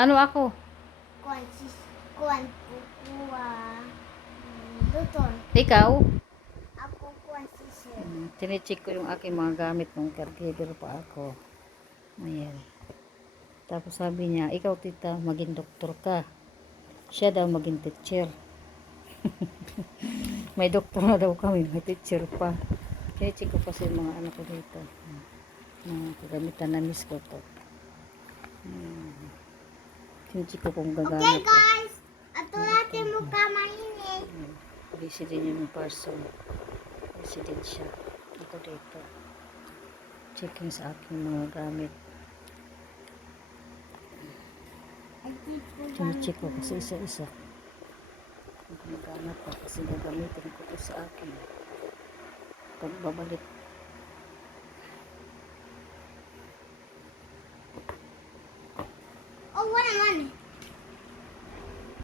Ano ako? Kuan sis, kuan po kuha. Doktor, Ikaw? ako kuan sis. Tinicheck ko yung aking mga gamit nung caregiver pa ako. Ayan. Tapos sabi niya, ikaw tita, maging doktor ka. Siya daw maging teacher. May doktor na daw kami, may teacher pa. Tinicheck ko kasi yung mga anak ko dito. Mga kagamitan na miss ko to. Tinicheck ko kung gagana Okay pa. guys, ato natin mo ka mainit. Busy din yung person. Busy din siya. Ako dito. Checking sa aking mga gamit. Tinicheck ko kasi isa-isa. Kung gagana pa kasi gagamitin ko ito sa akin. Pagbabalik. Oh, wala man.